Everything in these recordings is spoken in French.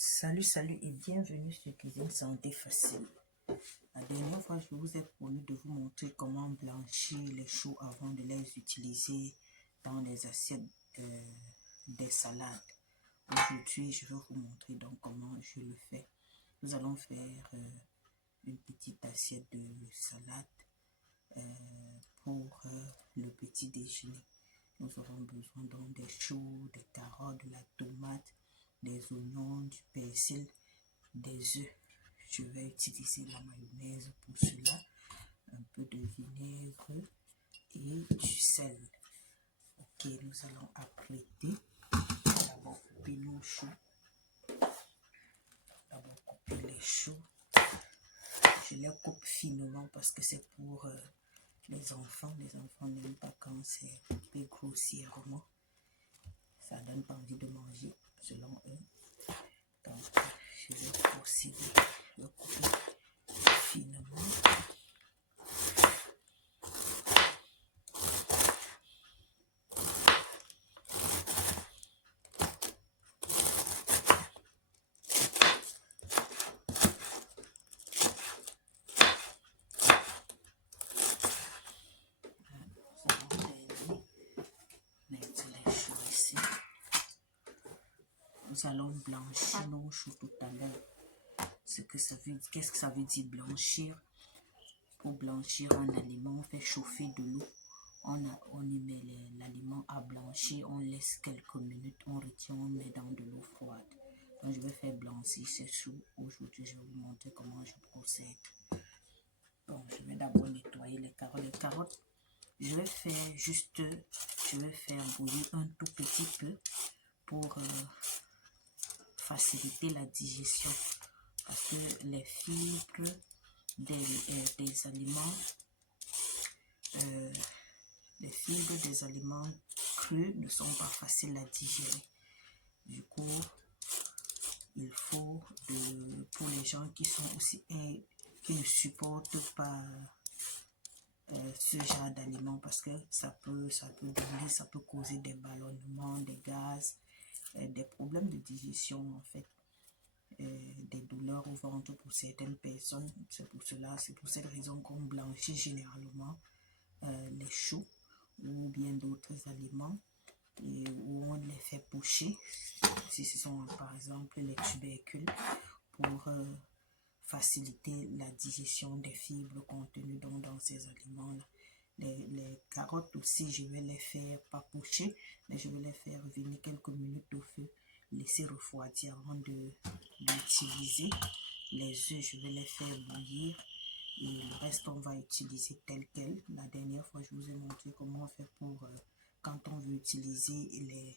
Salut et bienvenue sur Cuisine Santé Facile. La dernière fois, je vous ai promis de vous montrer comment blanchir les choux avant de les utiliser dans les assiettes des salades. Aujourd'hui, je vais vous montrer donc comment je le fais. Nous allons faire une petite assiette de salade pour le petit déjeuner. Nous aurons besoin donc des choux, des carottes, de la tomate, des oignons, du persil, des œufs. Je vais utiliser la mayonnaise pour cela, un peu de vinaigre et du sel. Ok, nous allons apprêter. D'abord couper nos choux. D'abord couper les choux. Je les coupe finement parce que c'est pour les enfants. Les enfants n'aiment pas quand c'est coupé grossièrement. Ça donne pas envie de manger selon eux. Donc, je vais procéder à le couper finement. Nous allons blanchir nos choux tout à l'heure. Qu'est-ce que ça veut dire blanchir? Pour blanchir un aliment, on fait chauffer de l'eau. On y met l'aliment à blanchir, on laisse quelques minutes, on retient, on met dans de l'eau froide. Donc je vais faire blanchir ces choux. Aujourd'hui, je vais vous montrer comment je procède. Bon, je vais d'abord nettoyer les carottes. Les carottes, je vais faire bouillir un tout petit peu pour faciliter la digestion, parce que les fibres des aliments crus ne sont pas faciles à digérer. Du coup, il faut pour les gens qui sont aussi qui ne supportent pas ce genre d'aliments, parce que ça peut brûler, ça peut causer des ballonnements, des gaz, des problèmes de digestion en fait, des douleurs au ventre pour certaines personnes. C'est pour cette raison qu'on blanchit généralement les choux ou bien d'autres aliments, où on les fait pocher, si ce sont par exemple les tubercules, pour faciliter la digestion des fibres contenues dans ces aliments-là. Les carottes aussi, je vais les faire pas pocher, mais je vais les faire venir quelques minutes au feu, laisser refroidir avant de l'utiliser. Les œufs, je vais les faire bouillir et le reste, on va utiliser tel quel. La dernière fois, je vous ai montré comment on fait pour quand on veut utiliser les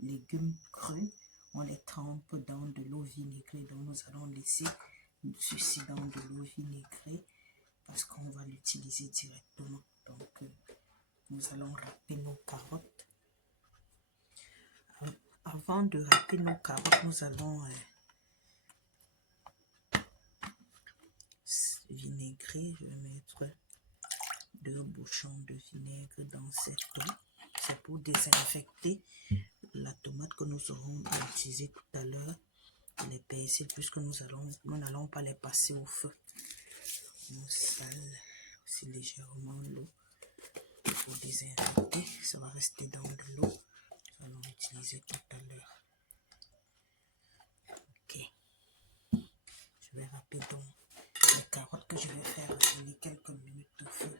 légumes crus. On les trempe dans de l'eau vinaigrée, donc nous allons laisser ceci dans de l'eau vinaigrée parce qu'on va l'utiliser directement. Donc, nous allons râper nos carottes. Avant de râper nos carottes, nous allons vinaigrer. Je vais mettre 2 bouchons de vinaigre dans cette eau. C'est pour désinfecter la tomate que nous aurons utilisée tout à l'heure, les persils, puisque nous n'allons pas les passer au feu. On sale aussi légèrement l'eau pour désinfecter. Ça va rester dans de l'eau. Nous allons l'utiliser tout à l'heure. Ok. Je vais râper donc les carottes que je vais faire venir quelques minutes au feu.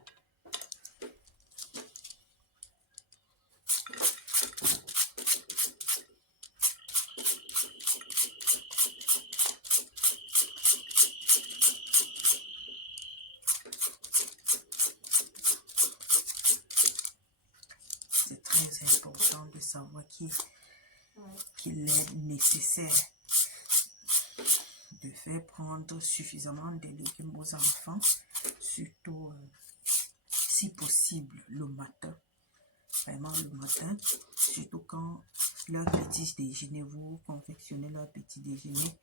C'est très important de savoir qu'il est nécessaire de faire prendre suffisamment de légumes aux enfants, surtout si possible le matin. Vraiment le matin, surtout quand leur petit déjeuner, vous confectionnez leur petit déjeuner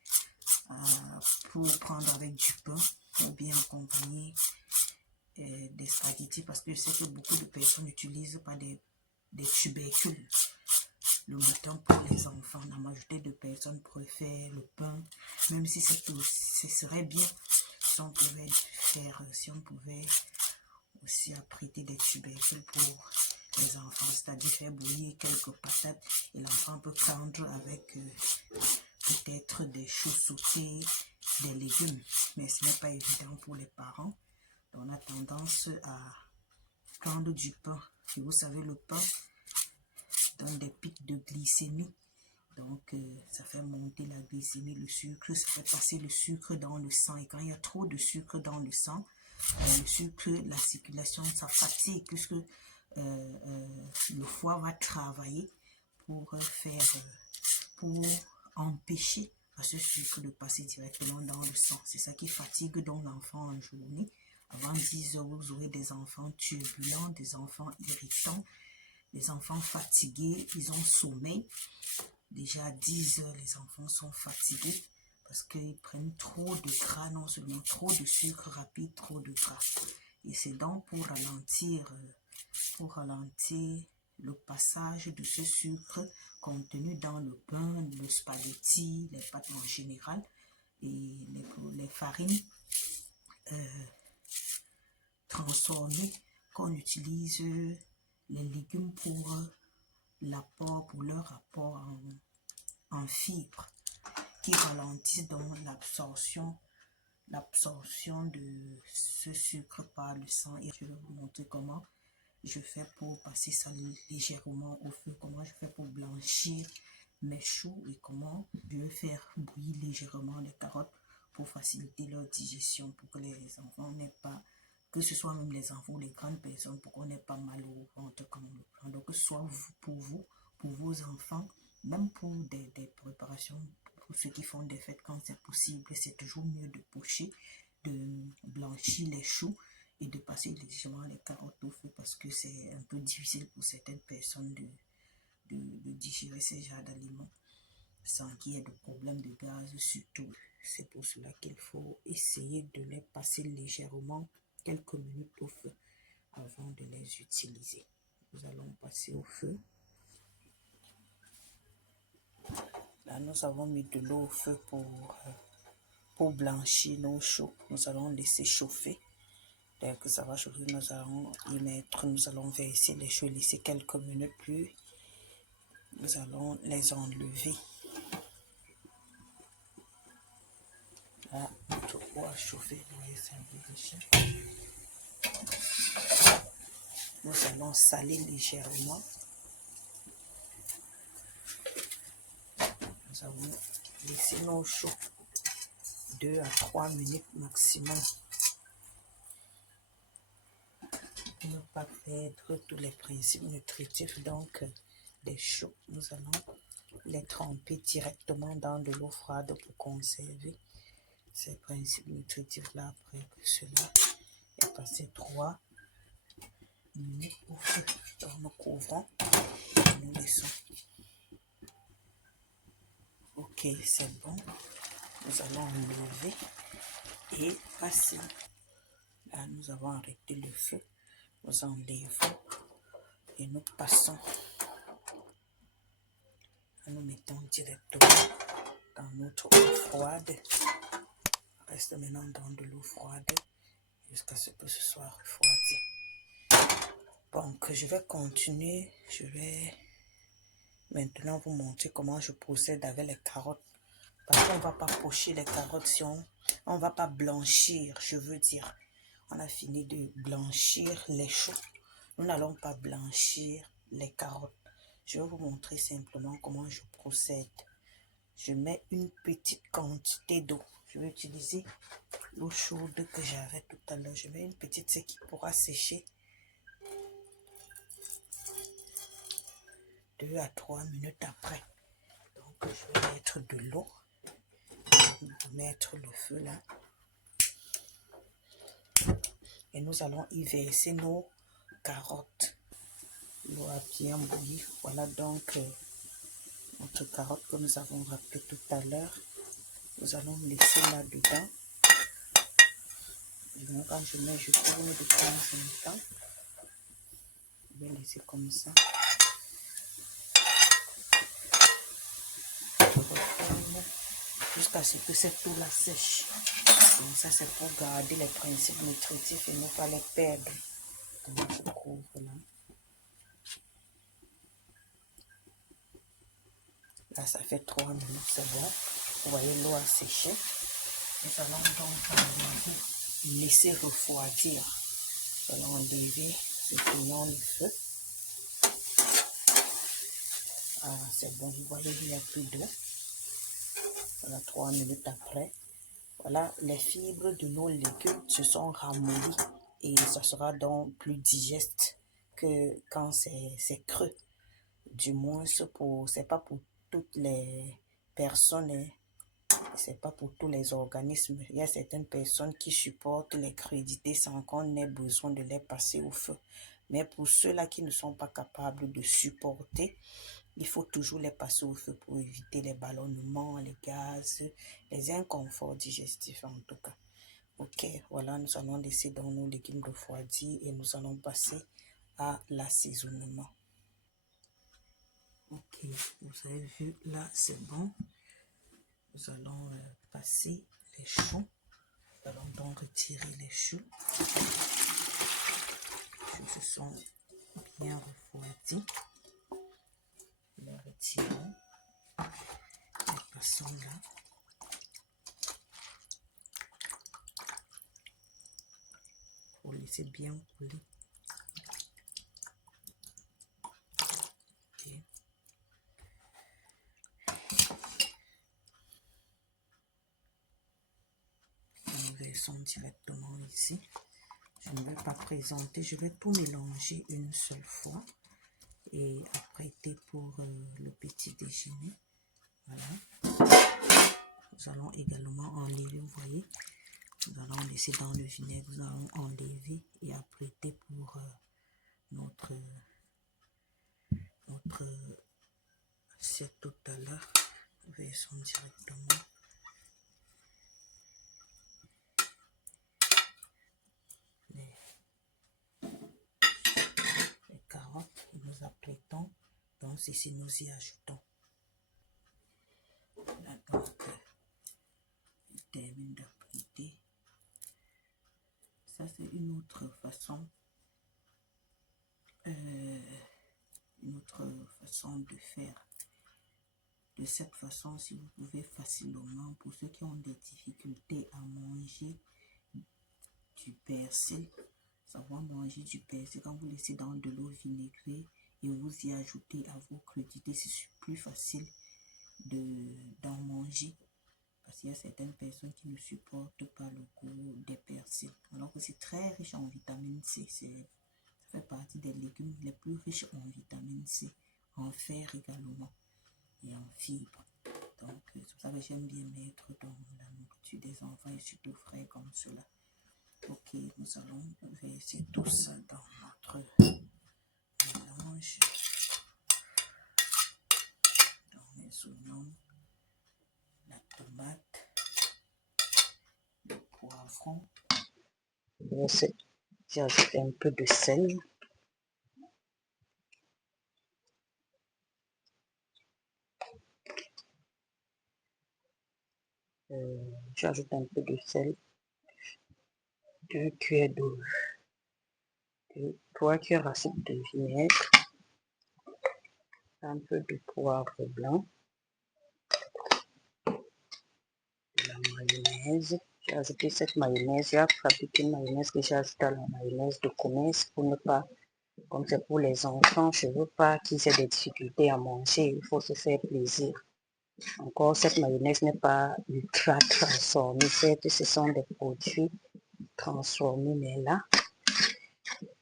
pour prendre avec du pain ou bien accompagner des spaghettis, parce que je sais que beaucoup de personnes n'utilisent pas des tubercules le matin pour les enfants. La majorité personnes préfèrent le pain, même si ce serait bien si on pouvait faire, si on pouvait aussi apprêter des tubercules pour les enfants, c'est-à-dire faire bouillir quelques patates et l'enfant peut prendre avec peut-être des choux sautés, des légumes, mais ce n'est pas évident pour les parents. On a tendance à prendre du pain. Et vous savez, le pain donne des pics de glycémie. Donc, ça fait monter la glycémie, le sucre, ça fait passer le sucre dans le sang. Et quand il y a trop de sucre dans le sang, le sucre, la circulation, ça fatigue puisque le foie va travailler pour pour empêcher à ce sucre de passer directement dans le sang. C'est ça qui fatigue donc l'enfant en journée. Avant 10 heures, vous aurez des enfants turbulents, des enfants irritants, des enfants fatigués, ils ont sommeil. Déjà à 10 heures, les enfants sont fatigués parce qu'ils prennent trop de gras, non seulement trop de sucre rapide, trop de gras. Et c'est donc pour ralentir le passage de ce sucre contenu dans le pain, le spaghetti, les pâtes en général et les farines transformées qu'on utilise les légumes pour leur apport en fibres qui ralentissent donc l'absorption de ce sucre par le sang. Et je vais vous montrer comment je fais pour passer ça légèrement au feu, comment je fais pour blanchir mes choux et comment je vais faire bouillir légèrement les carottes pour faciliter leur digestion, pour que les enfants n'aient pas, que ce soit même les enfants ou les grandes personnes, pour qu'on n'ait pas mal au ventre comme on le prend. Donc, que ce soit pour vos enfants, même pour des préparations, pour ceux qui font des fêtes quand c'est possible, c'est toujours mieux de pocher, de blanchir les choux et de passer légèrement les carottes au feu parce que c'est un peu difficile pour certaines personnes de digérer ces genres d'aliments sans qu'il y ait de problème de gaz surtout. C'est pour cela qu'il faut essayer de les passer légèrement quelques minutes au feu avant de les utiliser. Nous allons passer au feu. Là, nous avons mis de l'eau au feu pour blanchir nos choux. Nous allons laisser chauffer. Dès que ça va chauffer, nous allons verser les choux, laisser quelques minutes, puis nous allons les enlever. Là, notre eau a chauffé, vous voyez, c'est un peu léger. Nous allons saler légèrement. Nous allons laisser nos choux 2 à 3 minutes maximum. Pour ne pas perdre tous les principes nutritifs donc des choux, nous allons les tremper directement dans de l'eau froide pour conserver ces principes nutritifs là. Après que cela est passé 3 minutes au feu, donc nous couvrons et nous laissons. Ok, c'est bon, nous allons enlever et passer. Là, nous avons arrêté le feu, nous enlevons et nous passons. Nous mettons directement dans notre eau froide. Reste maintenant dans de l'eau froide jusqu'à ce que ce soit refroidi. Donc, je vais continuer. Je vais maintenant vous montrer comment je procède avec les carottes. Parce qu'on ne va pas pocher les carottes si on ne va pas blanchir, je veux dire. On a fini de blanchir les choux. Nous n'allons pas blanchir les carottes. Je vais vous montrer simplement comment je procède. Je mets une petite quantité d'eau. Je vais utiliser l'eau chaude que j'avais tout à l'heure. Je mets une petite, ce qui pourra sécher 2 à 3 minutes après. Donc, je vais mettre de l'eau. Je vais mettre le feu là. Et nous allons y verser nos carottes. L'eau a bien bouilli. Voilà donc notre carotte que nous avons râpée tout à l'heure. Nous allons laisser là-dedans. Quand je mets, je tourne de temps en temps. Je vais laisser comme ça. Je refais jusqu'à ce que cette eau-là sèche. Donc ça, c'est pour garder les principes nutritifs et ne pas les perdre. Donc je couvre là. Là, ça fait 3 minutes, c'est bon. Vous voyez, l'eau a séché. Nous allons donc laisser refroidir. Nous allons enlever ce pignon du feu. Ah, c'est bon, vous voyez, il n'y a plus d'eau. Voilà, 3 minutes après. Voilà, les fibres de nos légumes se sont ramollies et ça sera donc plus digeste que quand c'est creux. Du moins, c'est pas pour toutes les personnes, c'est pas pour tous les organismes. Il y a certaines personnes qui supportent les crudités sans qu'on ait besoin de les passer au feu. Mais pour ceux-là qui ne sont pas capables de supporter, il faut toujours les passer au feu pour éviter les ballonnements, les gaz, les inconforts digestifs en tout cas. Ok, voilà, nous allons laisser dans nos légumes refroidis et nous allons passer à l'assaisonnement. Ok, vous avez vu, là c'est bon. Nous allons passer les choux. Nous allons donc retirer les choux. Les choux se sont bien refroidis. Les retirons. Les passons là. Pour laisser bien couler. Okay. Nous versons directement ici. Je ne vais pas présenter, je vais tout mélanger une seule fois et apprêter pour le petit déjeuner. Voilà. Nous allons également enlever, vous voyez, nous allons laisser dans le vinaigre, nous allons enlever et apprêter pour notre assiette tout à l'heure. Versons directement. Les carottes, nous apprêtons. Donc ici, nous y ajoutons. Là, donc, je termine d'apprêter. Ça, c'est une autre façon. Une autre façon de faire. De cette façon, si vous pouvez facilement, pour ceux qui ont des difficultés à manger du persil, savoir manger du persil, quand vous laissez dans de l'eau vinaigrée et vous y ajoutez à vos crudités, c'est plus facile d'en manger. Parce qu'il y a certaines personnes qui ne supportent pas le goût des persils. Alors que c'est très riche en vitamine C. Ça fait partie des légumes les plus riches en vitamine C, en fer également et en fibres. Donc, c'est pour ça que j'aime bien mettre dans la nourriture des enfants et surtout frais comme cela. Ok, nous allons verser tout ça dans notre mélange. Dans les oignons, la tomate, le poivron. J'ai ajouté un peu de sel. J'ajoute un peu de sel, 2 cuillères d'eau, 3 cuillères à soupe de vinaigre, un peu de poivre blanc, de la mayonnaise. J'ai ajouté cette mayonnaise, j'ai fabriqué une mayonnaise que j'ai ajoutée à la mayonnaise de commerce pour ne pas, comme c'est pour les enfants, je ne veux pas qu'ils aient des difficultés à manger, il faut se faire plaisir. Encore, cette mayonnaise n'est pas ultra transformée, certes ce sont des produits transformés, mais là,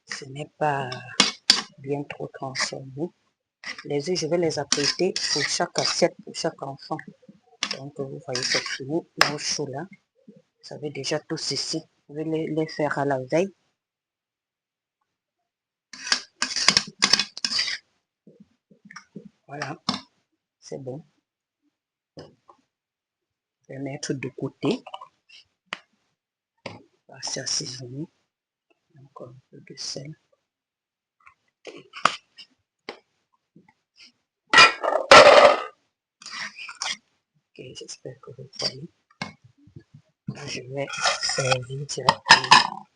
ce n'est pas bien trop transformé. Les œufs, je vais les apprêter pour chaque assiette, pour chaque enfant. Donc, vous voyez, c'est fini. Nos choux là, vous savez déjà tout ceci. Vous pouvez les faire à la veille. Voilà, c'est bon. Je vais mettre de côté. Passer à assaisonner. Encore un peu de sel. Ok, j'espère que vous voyez. Là, je vais servir directement.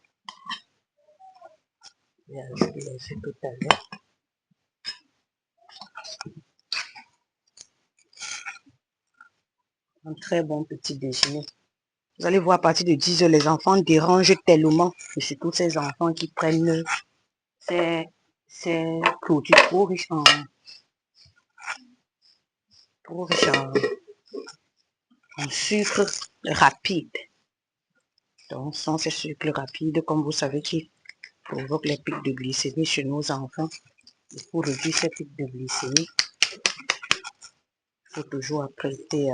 Je vais ajouter les œufs tout à l'heure. Un très bon petit déjeuner. Vous allez voir, à partir de 10 heures, les enfants dérangent tellement. Et surtout ces enfants qui prennent ces produits trop riches en sucre rapide. Donc, sans ces sucres rapides, comme vous savez, qui provoquent les pics de glycémie chez nos enfants. Et pour réduire ces pics de glycémie, il faut toujours apprêter,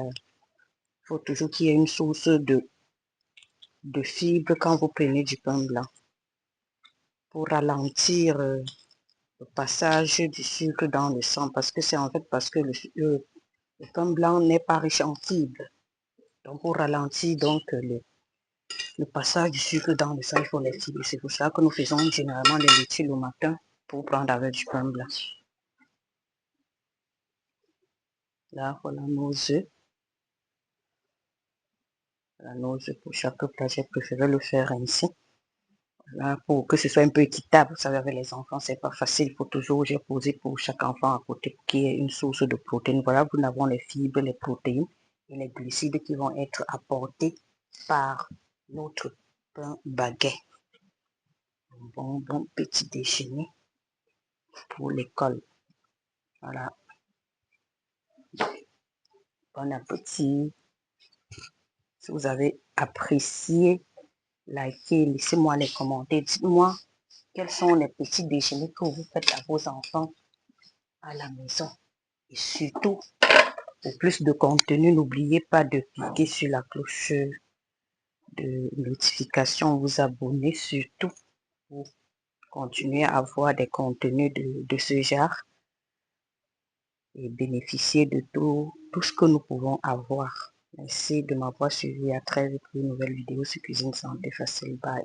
faut toujours qu'il y ait une source de fibres quand vous prenez du pain blanc. Pour ralentir le passage du sucre dans le sang, parce que c'est en fait parce que le pain blanc n'est pas riche en fibres. Donc, pour ralentir donc le passage du sucre dans le sang, il faut les fibres. C'est pour ça que nous faisons généralement les laitiers le matin pour prendre avec du pain blanc. Là, voilà nos œufs. Voilà nos œufs pour chaque plat. J'ai préféré le faire ainsi. Là, pour que ce soit un peu équitable. Vous savez, avec les enfants, c'est pas facile. Il faut toujours, j'ai posé pour chaque enfant à côté pour qu'il y ait une source de protéines. Voilà, nous avons les fibres, les protéines et les glucides qui vont être apportés par notre pain baguette. Un bon petit déjeuner pour l'école. Voilà. Bon appétit. Si vous avez apprécié, likez, laissez-moi les commentaires. Dites-moi quels sont les petits déjeuners que vous faites à vos enfants à la maison. Et surtout, pour plus de contenu, n'oubliez pas de cliquer sur la cloche de notification, vous abonner surtout pour continuer à avoir des contenus de ce genre et bénéficier de tout ce que nous pouvons avoir. Merci de m'avoir suivi. À très vite pour une nouvelle vidéo sur Cuisine Santé Facile. Bye.